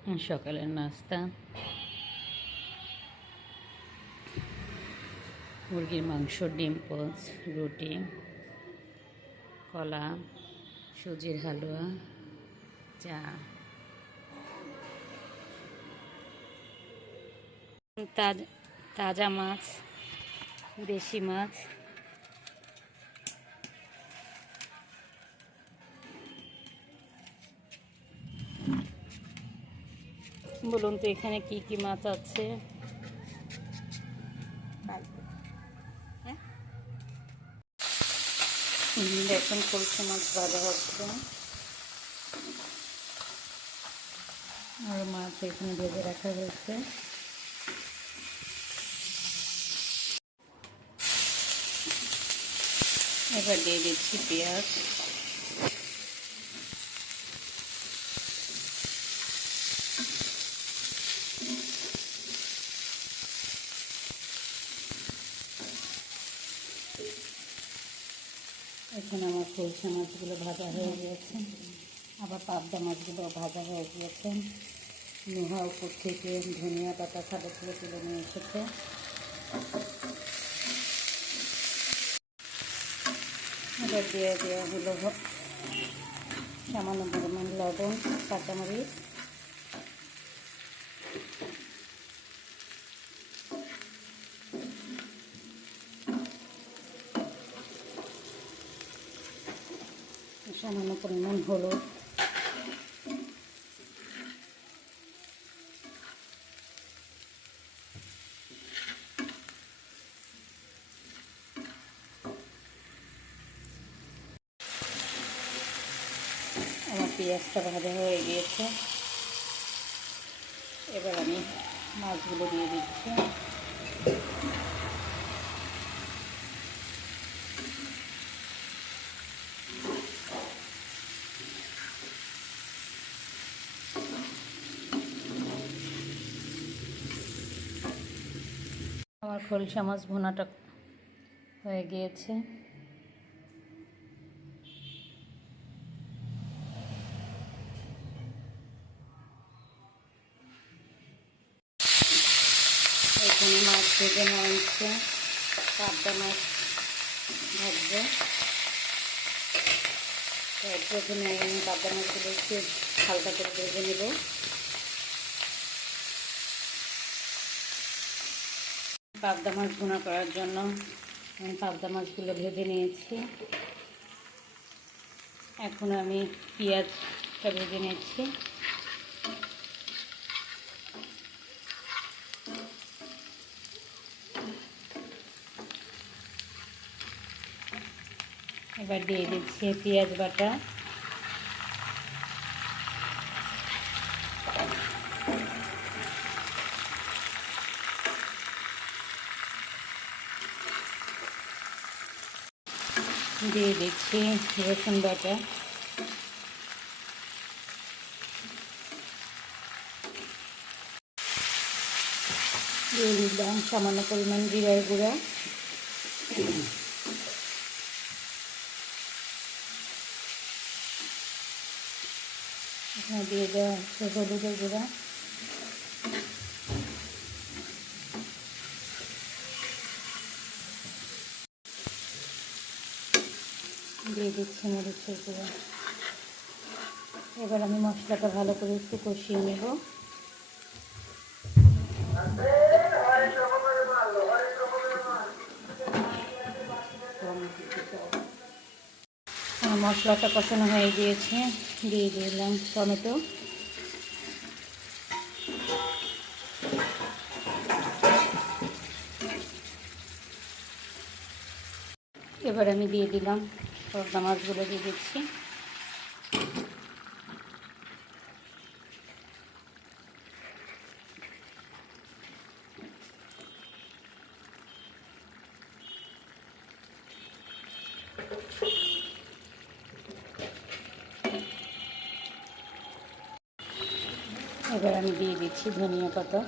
সকালের নাস্তা মুরগির মাংস ডিম পোচ রুটি কলা সুজির হালুয়া চা তাজা তাজা মাছ দেশি মাছ বলুন তো এখানে কি কি মাছ আছে? দেখুন কলসি মাছ ভাজা হচ্ছে। আর মাছ এখানে ভেজে রাখা হয়েছে। এবার দিয়ে দিচ্ছি পেঁয়াজ। এখানে আমার সরষে মাছগুলো ভাজা হয়ে গিয়েছে। আবার পাবদা মাছগুলো ভাজা হয়ে গিয়েছে। নুহা উপর থেকে ধনিয়া পাতা খাদা থেকে তুলে নিয়ে এসেছে। এবার দিয়ে দেওয়া হলো সামান্য পরিমাণ লবণ, কাঁচামরিচ সামান্য পরিমাণ হলুদ। আমার পেঁয়াজটা ভাজা হয়ে গিয়েছে। এবার আমি মাছগুলো দিয়ে দিচ্ছি। আমার খোলসা মাছ ভুনাটা হয়ে গিয়েছে। এখানে মাছ ভেজে নেওয়া হচ্ছে পাবদা মাছ ভাজবো। প্রথমে আমি পাবদা মাছগুলো একটু হালকা করে ভেজে নেব। পাবদা মাছ ভুনা করার জন্য আমি পাবদা মাছগুলো ভেজে নিয়েছি। এখন আমি পেঁয়াজটা ভেজে নিচ্ছি। এবার দিয়ে দিচ্ছি পেঁয়াজ বাটা। দিয়ে দিচ্ছি রসুন বাটা। দিয়ে দিলাম সামান্য পরিমাণ জিরার গুঁড়া। দিয়ে দেওয়া হচ্ছে হলুদের গুঁড়া। দিয়ে দিচ্ছি মরিচের গুঁড়া। এবার আমি মশলাটা ভালো করে একটু কষিয়ে নেব। মশলাটা কষানো হয়ে গিয়েছে, দিয়ে দিলাম টমেটো। এবার আমি দিয়ে দিলাম পর্দা মাছগুলো দিয়ে দিচ্ছি। এবার আমি দিয়ে দিচ্ছি ধনিয়া পাতা।